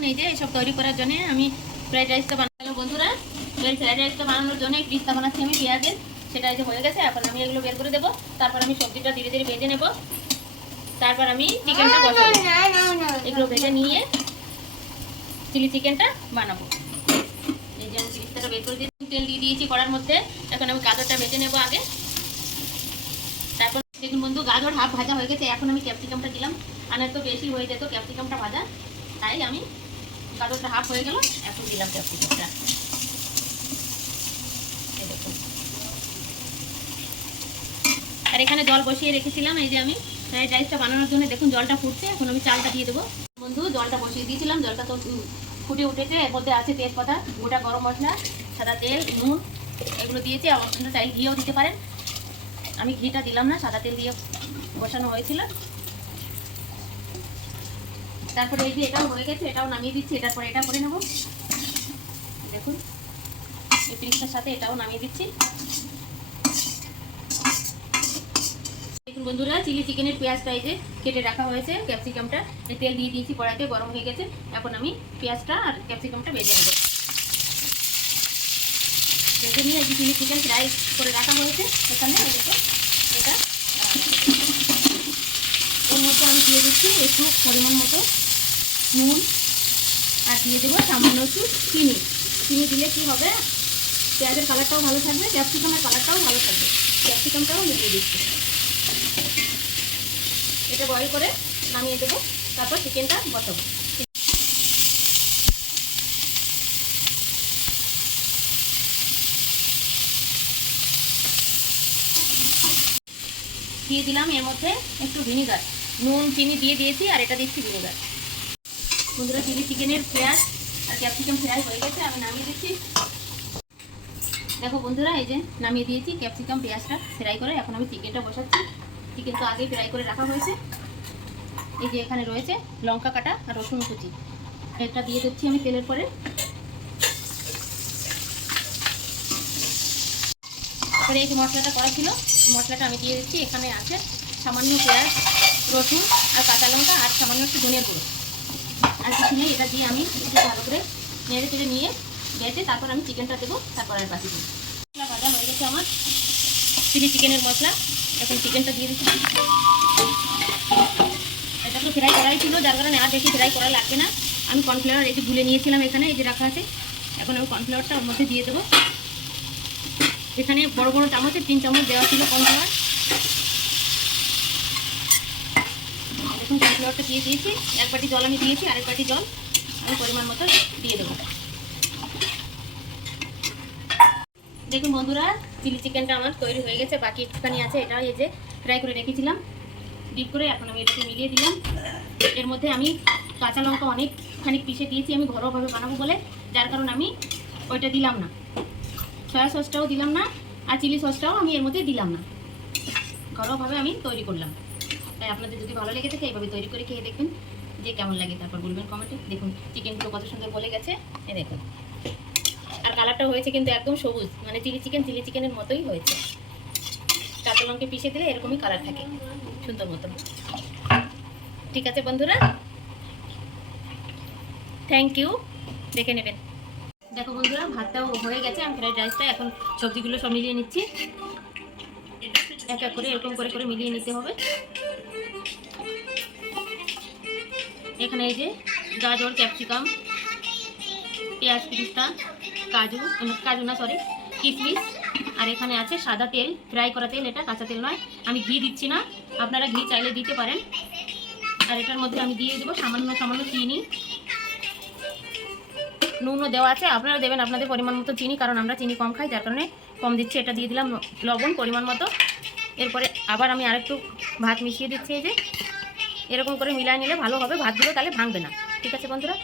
দেখুন এই যে এসব তৈরি করার জন্য আমি ফ্রাইড রাইসটা বানালাম বন্ধুরা। এই ফ্রাইড রাইসটা বানানোর জন্য পিস্তা বানাচ্ছি আমি পেঁয়াজের, সেটা এই যে হয়ে গেছে। এখন আমি এগুলো বের করে দেবো, তারপর আমি সবজিটা ধীরে ধীরে ভেজে নেব, তারপর আমি চিকেনটা বসাবো। এগুলো ভেজে নিয়ে চিলি চিকেনটা বানাবো। এই যে আমি পিস্তাটা বের করে দিয়ে তেল দিয়ে দিয়েছি কড়ার মধ্যে। এখন আমি গাজরটা ভেজে নেবো আগে। তারপর দেখুন বন্ধু, গাজর হাফ ভাজা হয়ে গেছে। এখন আমি ক্যাপসিকামটা দিলাম, আনার তো বেশি হয়ে যেত ক্যাপসিকামটা ভাজা, তাই আমি গাজরটা হাফ হয়ে গেল, এখন দিলাম ক্যাপসিকামটা। আর এখানে জল বসিয়ে রেখেছিলাম, এই যে আমি ফ্রাইড রাইসটা বানানোর জন্য। দেখুন জলটা ফুটছে, এখন আমি চালটা দিয়ে দেবো। বন্ধু জলটা বসিয়ে দিয়েছিলাম, জলটা তো ফুটে উঠেছে। এর মধ্যে আছে তেজপাতা, গোটা গরম মশলা, সাদা তেল, নুন, এগুলো দিয়েছি। আপনারা চাইলে ঘিও দিতে পারেন, আমি ঘিটা দিলাম না, সাদা তেল দিয়ে বসানো হয়েছিল। তারপরে এই যে এটাও হয়ে গেছে, এটাও নামিয়ে দিচ্ছি। এটার পরে এটা করে নেব। দেখুন এই পিসটার সাথে এটাও নামিয়ে দিচ্ছি। দেখুন বন্ধুরা, চিলি চিকেনের পেঁয়াজটা এই যে কেটে রাখা হয়েছে, ক্যাপসিকামটা তেল দিয়ে দিয়েছি, কড়াইতে গরম হয়ে গেছে। এখন আমি পেঁয়াজটা আর ক্যাপসিকামটা ভেজে নেব। ভেজে নিয়ে এই যে চিলি চিকেন ফ্রাই করে রাখা হয়েছে এখানে, এটা ওর মধ্যে আমি দিয়ে দিচ্ছি একটু পরিমাণ মতো নুন, আর দিয়ে দেবো সামান্য একটু চিনি। চিনি দিলে কি হবে, পেঁয়াজের কালারটাও ভালো থাকবে, ক্যাপসিকামের কালারটাও ভালো থাকবে। ক্যাপসিকামটাও মিলিয়ে দিচ্ছি। এটা বয়েল করে নামিয়ে দেবো, তারপর চিকেনটা বসাবো। দিয়ে দিলাম এর মধ্যে একটু ভিনিগার, নুন চিনি দিয়ে দিয়েছি, আর এটা দিচ্ছি ভিনিগার। বন্ধুরা চিলি চিকেনের পেঁয়াজ আর ক্যাপসিকাম ফ্রাই হয়ে গেছে, আমি নামিয়ে দিচ্ছি। দেখো বন্ধুরা, এই যে নামিয়ে দিয়েছি ক্যাপসিকাম পেঁয়াজটা ফ্রাই করে। এখন আমি চিকেনটা বসাচ্ছি। চিকেন তো আগেই ফ্রাই করে রাখা হয়েছে। এই যে এখানে রয়েছে লঙ্কা কাটা আর রসুন কুচি, এটা দিয়ে দিচ্ছি আমি তেলের পরে। তারপরে এই যে মশলাটা করা ছিল, মশলাটা আমি দিয়ে দিচ্ছি। এখানে আছে সামান্য পেঁয়াজ, রসুন আর কাঁচা লঙ্কা, আর সামান্য একটু ধনিয়ার গুঁড়ো, আর কিছু নেই। এটা দিয়ে আমি একটু ভালো করে নেড়ে চেড়ে নিয়ে ভেজে তারপর আমি চিকেনটা দেবো, তারপর আর বাকি দিই। মশলা ভাজা হয়ে গেছে আমার চিলি চিকেনের মশলা। এখন চিকেনটা দিয়ে দিচ্ছি। এটা তো ফ্রাই করাই ছিল, যার কারণে আর বেশি ফ্রাই করা লাগবে না। আমি কর্নফ্লাওয়ার এই যে গুলে নিয়েছিলাম, এখানে এই যে রাখা আছে। এখন আমি কর্নফ্লাওয়ারটা ওর মধ্যে দিয়ে দেবো। এখানে বড় বড় চামচে 3 চামচ দেওয়া ছিল কর্নফ্লাওয়ার। দেখুন কর্নফ্লাওয়ারটা দিয়ে দিয়েছি। 1 বাটি জল আমি দিয়েছি, আরেক বাটি জল আমি পরিমাণ মতো দিয়ে দেবো। দেখুন বন্ধুরা, চিলি চিকেনটা আমার তৈরি হয়ে গেছে, বাকি একটুখানি আছে। এটা এই যে ফ্রাই করে রেখেছিলাম ডিপ করে, এখন আমি এটাকে মিলিয়ে দিলাম। এর মধ্যে আমি কাঁচা লঙ্কা অনেকখানি পিষে দিয়েছি, আমি ঘরোয়াভাবে বানাবো বলে, যার কারণে আমি ওইটা দিলাম না। সয়া সসটাও দিলাম না, আর চিলি সসটাও আমি এর মধ্যে দিলাম না। ঘরোয়াভাবে আমি তৈরি করলাম। তাই আপনাদের যদি ভালো লেগে থাকে এইভাবে তৈরি করে খেয়ে দেখবেন যে কেমন লাগে, তারপর বলবেন কমেন্টে। দেখুন চিকেনগুলো কত সুন্দর বলে গেছে, এই দেখুন। আর কালারটা হয়েছে কিন্তু একদম সবুজ, মানে চিলি চিকেনের মতোই হয়েছে। কাঁচা লঙ্কা পিষে দিলে এরকমই কালার থাকে সুন্দর মতন। ঠিক আছে বন্ধুরা, থ্যাংক ইউ, দেখে নেবেন। দেখো বন্ধুরা, ভাতটাও হয়ে গেছে। আমি ফ্রাইড রাইসটা এখন সবজিগুলো সব মিলিয়ে নিচ্ছি। এক এক করে এরকম করে করে মিলিয়ে নিতে হবে। এখানে এই যে গাজর, ক্যাপসিকাম, পেঁয়াজ, পিস্তা, কাজু না সরি কিশমিশ, আর এখানে আছে সাদা তেল, ফ্রাই করা তেল, এটা কাঁচা তেল নয়। আমি ঘি দিচ্ছি না, আপনারা ঘি চাইলে দিতে পারেন। আর এটার মধ্যে আমি দিয়ে দেবো সামান্য চিনি, নুনও দেওয়া আছে, আপনারা দেবেন আপনাদের পরিমাণ মতো চিনি, কারণ আমরা চিনি কম খাই, যার কারণে কম দিচ্ছি। এটা দিয়ে দিলাম লবণ পরিমাণ মতো। এরপরে আবার আমি আরেকটু ভাত মিশিয়ে দিচ্ছি। এই যে এরকম করে মিলায় নিলে ভালো হবে, ভাতগুলো তাহলে ভাঙবে না। ঠিক আছে বন্ধুরা।